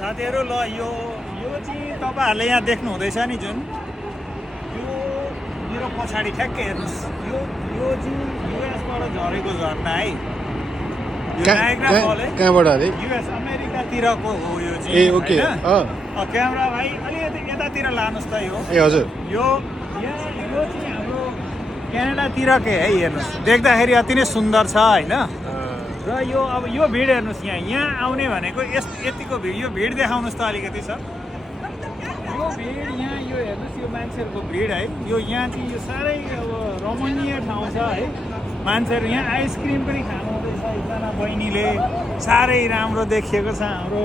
साथीहरू ल यो चाहिँ तपाईँहरूले यहाँ देख्नु हुँदैछ नि जुन यो मेरो पछाडि ठ्याक्कै हेर्नुहोस् यो चाहिँ युएसबाट झरेको झर्ना है यो नायग्रा फल है कहाँबाट अरे युएस अमेरिकातिरको हो यो चाहिँ ए ओके क्यामेरा भाइ अलिकति यतातिर लानुहोस् त यो ए हजुर यो चाहिँ हाम्रो क्यानाडातिरकै है हेर्नुहोस् देख्दाखेरि अति नै सुन्दर छ होइन र यो अब यो भिड हेर्नुहोस् यहाँ आउने भनेको यतिको भिड यो भिड देखाउनुहोस् त अलिकति सर यो भिड यहाँ यो हेर्नुहोस् यो मान्छेहरूको भिड है यो यहाँ चाहिँ यो साह्रै अब रमणीय ठाउँ छ है मान्छेहरू यहाँ आइसक्रिम पनि खानु हुँदैछ एकजना बहिनीले साह्रै राम्रो देखिएको छ हाम्रो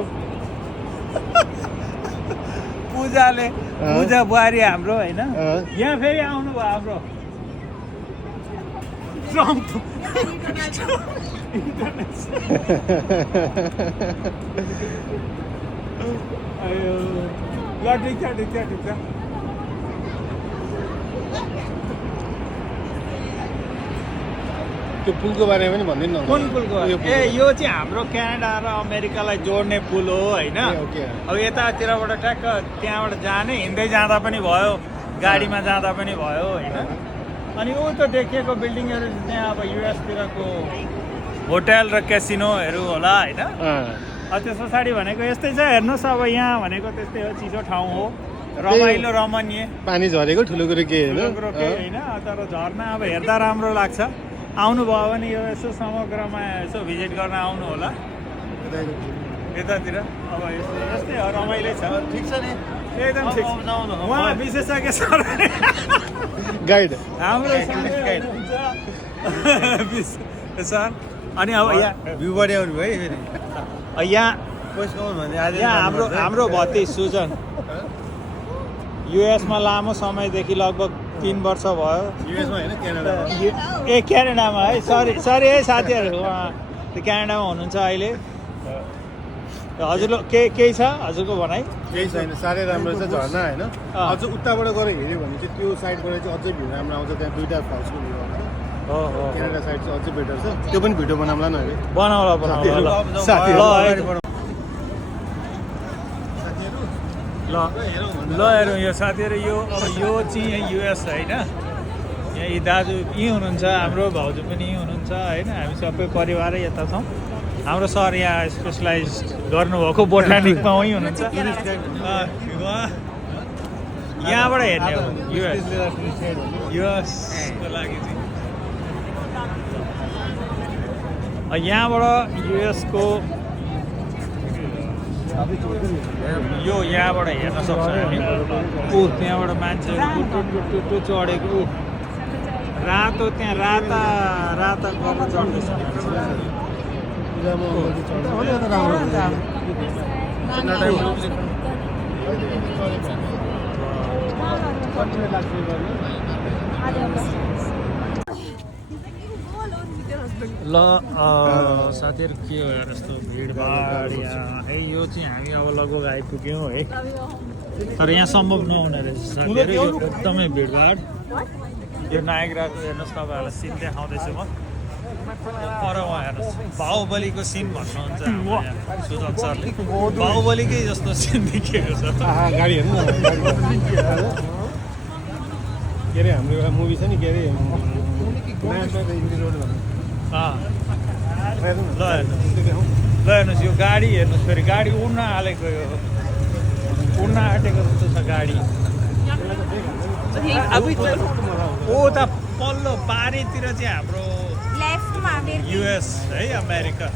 पूजा बुहारी हाम्रो होइन यहाँ फेरि आउनुभयो हाम्रो ल ठिक छ त्यो पुलको बारेमा पनि भनिदिनु न कुन पुलको ए यो चाहिँ हाम्रो क्यानाडा र अमेरिकालाई जोड्ने पुल हो होइन अब यतातिरबाट ट्याक्क त्यहाँबाट जाने हिँड्दै जाँदा पनि भयो गाडीमा जाँदा पनि भयो होइन अनि ऊ त देखिएको बिल्डिङहरू त्यहाँ अब युएसतिरको होटल र क्यासिनोहरू होला होइन त्यस पछाडि भनेको यस्तै छ हेर्नुहोस् अब यहाँ भनेको त्यस्तै हो चिसो ठाउँ हो रमाइलो रमणीय पानी झरेको ठुलो कुरो के होइन तर झर्ना अब हेर्दा राम्रो लाग्छ आउनुभयो भने यो यसो समग्रमा यसो भिजिट गर्न आउनु होला यतातिर अब यस्तै हो रमाइलो छ ठिक छ नि एकदम ठिक उहाँ विशेषज्ञ सर गाइड हाम्रो सर अनि अब यहाँ भ्यू बढाउनु भयो फेरि यहाँ हाम्रो भति सुजन युएसमा लामो समयदेखि लगभग 3 वर्ष भयो युएसमा होइन क्यानाडामा ए क्यानाडामा है सरी है साथीहरू उहाँ त्यो क्यानाडामा हुनुहुन्छ अहिले हजुर केही छ हजुरको भनाइ केही छैन साह्रै राम्रो छ झर्ना होइन अझ उताबाट गएर हेऱ्यो भने चाहिँ त्यो साइडबाट चाहिँ अझै भ्यू राम्रो आउँछ त्यहाँ दुईवटा फल्सको भ्यू आउँछ क्यानाडा साइड चाहिँ अझै बेटर छ त्यो पनि भिडियो बनाउँला न अरे बनाउला ल हेरौँ यो साथीहरू यो अब यो चाहिँ युएस होइन यहाँ यी दाजु यहीँ हुनुहुन्छ हाम्रो भाउजू पनि यहीँ हुनुहुन्छ होइन हामी सबै परिवारै यता छौँ हाम्रो सर यहाँ स्पेसलाइज गर्नुभएको बोटानिकमा उहीँ हुनुहुन्छ यहाँबाट हेर्ने हो युएसको लागि चाहिँ यहाँबाट युएसको यो यहाँबाट हेर्न सक्छ हामी त्यहाँबाट मान्छेहरू टुटु चढेको रातो त्यहाँ राता गरेर चढ्दैछ ल साथीहरू के हो यार यस्तो भिडभाड यहाँ है यो चाहिँ हामी अब लगभग आइपुग्यौँ है तर यहाँ सम्भव नहुने रहेछ साथीहरू यो एकदमै भिडभाड यो नायग्राको हेर्नुहोस् तपाईँहरूलाई सिन देखाउँदैछु म पर उहाँ हेर्नुहोस् बाहुबलीको सिन भन्नुहुन्छ सुजन सरले बाहुबलीकै जस्तो सिन देखिएको छ गाडी हेर्नु के अरे हाम्रो एउटा मुभी छ नि के अरे ल हेर्नुहोस् यो गाडी हेर्नुहोस् फेरि गाडी उड्न हालेको यो उड्न आँटेको जस्तो छ गाडी ओ त पल्लो पारितिर चाहिँ हाम्रो युएस है अमेरिका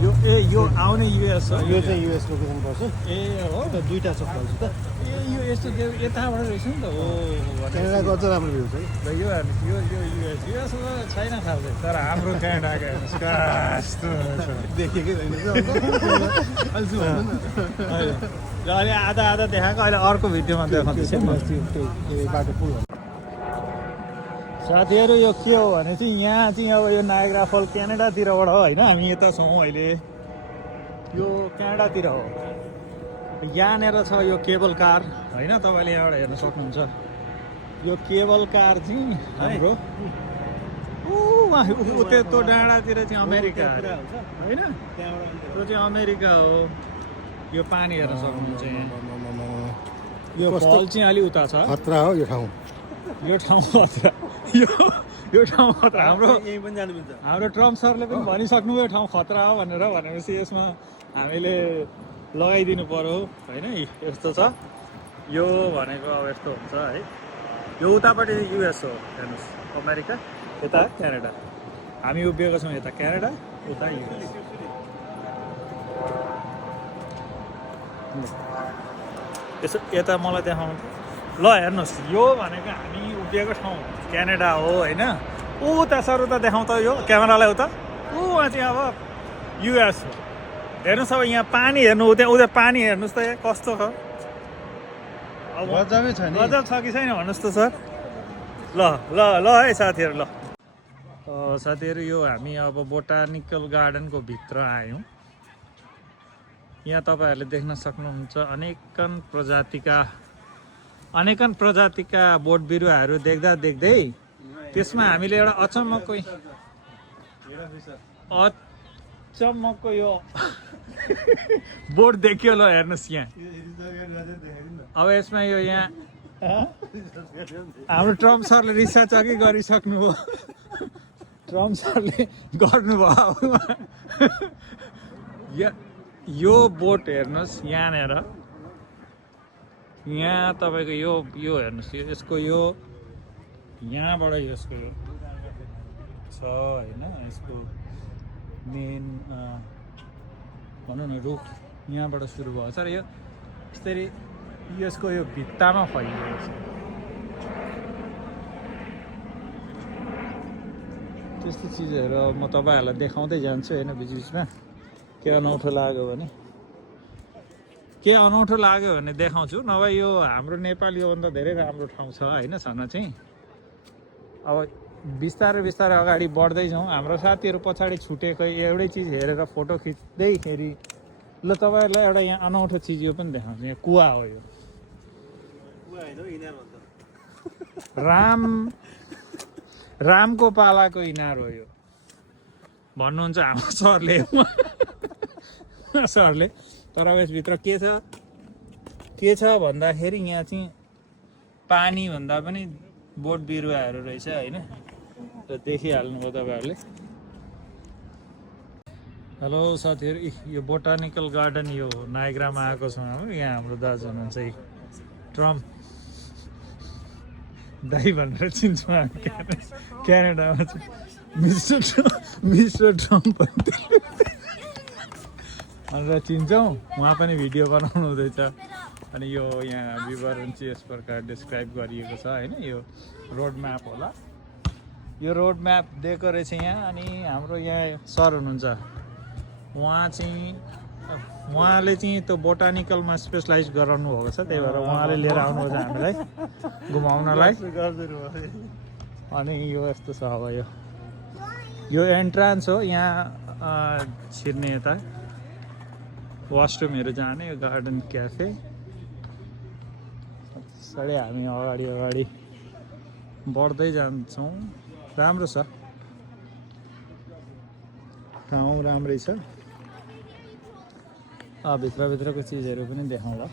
यो आउने युएस हो यो चाहिँ युएस लोकेसन पर्छ ए हो त दुईवटा छ फल्स त ए यो यस्तो यताबाट रहेछ नि त हो क्यानाडाको अझ राम्रो भ्यू छ यो हेर्नुहोस् यो युएस छैन खालको तर हाम्रो क्यानाडाको हेर्नुहोस् कस्तो देखेकै छैन अहिले आधा देखाएको अहिले अर्को भिडियोमा देखाउँदैछ बाटो पुल साथीहरू यो के हो भने चाहिँ यहाँ चाहिँ अब यो नायग्रा फल क्यानाडातिरबाट हो होइन हामी यता छौँ अहिले यो क्यानाडातिर हो यहाँनिर छ यो केबल कार होइन तपाईँले यहाँबाट हेर्न सक्नुहुन्छ यो केबल कार चाहिँ हाम्रो त्यो डाँडातिर चाहिँ अमेरिका अरे। होइन त्यो चाहिँ अमेरिका हो। यो पानी हेर्न सक्नुहुन्छ यहाँ। यो फल चाहिँ अलि उता छ। खतरा हो यो ठाउँ। यो ठाउँ खतरा। यो ठाउँ खतरा। हाम्रो ट्रम्प सरले पनि भनिसक्नु यो ठाउँ खतरा हो भनेर। भनेपछि यसमा हामीले लगाइदिनु पर्यो होइन। यस्तो छ यो भनेको अब यस्तो हुन्छ है। यो उतापट्टि युएस हो हेर्नुहोस्, अमेरिका, यता क्यानाडा। हामी उभिएको छौँ यता क्यानाडा, उता युएस। यसो यता मलाई देखाउनु ल। हेर्नुहोस् यो भनेको हामी उभिएको ठाउँ क्यानाडा हो होइन। उता सर उता देखाउँ त यो क्यामेरालाई उता। उहाँ चाहिँ अब युएस हो। हेर्नुहोस् अब यहाँ पानी हेर्नु, उता पानी हेर्नुहोस् त यहाँ कस्तो छ। अब गजबै छ नि। गजब छ कि छैन भन्नुहोस् त सर। ल ल ल है साथीहरू। ल साथीहरू यो हामी अब बोटानिकल गार्डनको भित्र आयौँ। यहाँ तपाईँहरूले देख्न सक्नुहुन्छ अनेकन प्रजातिका बोट बिरुवाहरू देख्दा देख्दै त्यसमा हामीले एउटा अचम्मको यो बोट देख्यो। ल हेर्नुहोस् यहाँ। अब यसमा यो यहाँ हाम्रो ट्रम्प सरले रिसर्च अघि गरिसक्नु हो। ट्रम्प सरले गर्नुभयो। यो बोट हेर्नुहोस् यहाँनिर। यहाँ तपाईँको यो हेर्नुहोस् यसको यो यहाँबाट यसको यो छ होइन। यसको मेन भनौँ न रुख यहाँबाट सुरु भएको छ र यो यसरी यसको यो भित्तामा फैलिएको छ। त्यस्तो चिजहरू म तपाईँहरूलाई देखाउँदै जान्छु होइन बिचबिचमा। के अनौठो लाग्यो भने देखाउँछु। नभए यो हाम्रो नेपाल योभन्दा धेरै राम्रो ठाउँ छ होइन छन चाहिँ। अब बिस्तारै बिस्तारै अगाडि बढ्दैछौँ। हाम्रो साथीहरू पछाडि छुटेको एउटै चिज हेरेर फोटो खिच्दैखेरि ल तपाईँहरूलाई एउटा यहाँ अनौठो चिज यो पनि देखाउँछु। यहाँ कुवा हो। यो रामको पालाको इनार हो यो भन्नुहुन्छ हाम्रो सरले। तर यसभित्र के छ भन्दाखेरि यहाँ चाहिँ पानी भन्दा पनि बोट बिरुवाहरू रहेछ होइन। र देखिहाल्नुभयो तपाईँहरूले। हेलो साथीहरू, यो बोटानिकल गार्डन यो नायग्रामा आएको छौँ हामी। यहाँ हाम्रो दाजु हुनुहुन्छ ट्रम्प दाई भनेर चिन्छौँ हामी क्यानाडामा चाहिँ। मिस्टर ट्रम्प भनेर चिन्छौँ। उहाँ पनि भिडियो बनाउनु हुँदैछ। अनि यो यहाँ विवरण चाहिँ यस प्रकार डिस्क्राइब गरिएको छ होइन। यो रोड म्याप होला। यो रोड म्याप दिएको रहेछ यहाँ। अनि हाम्रो यहाँ सर हुनुहुन्छ, उहाँले चाहिँ त्यो बोटानिकलमा स्पेसलाइज गराउनु भएको छ। त्यही भएर उहाँले लिएर आउनुहुन्छ हामीलाई घुमाउनलाई। अनि यो यस्तो छ। अब यो एन्ट्रान्स हो। यहाँ छिर्ने यता वासरुमहरू जाने यो गार्डन क्याफे। साह्रै हामी अगाडि बढ्दै जान्छौँ। राम्रो छ ठाउँ, राम्रै छ। भित्रको चिजहरू पनि देखाउँला।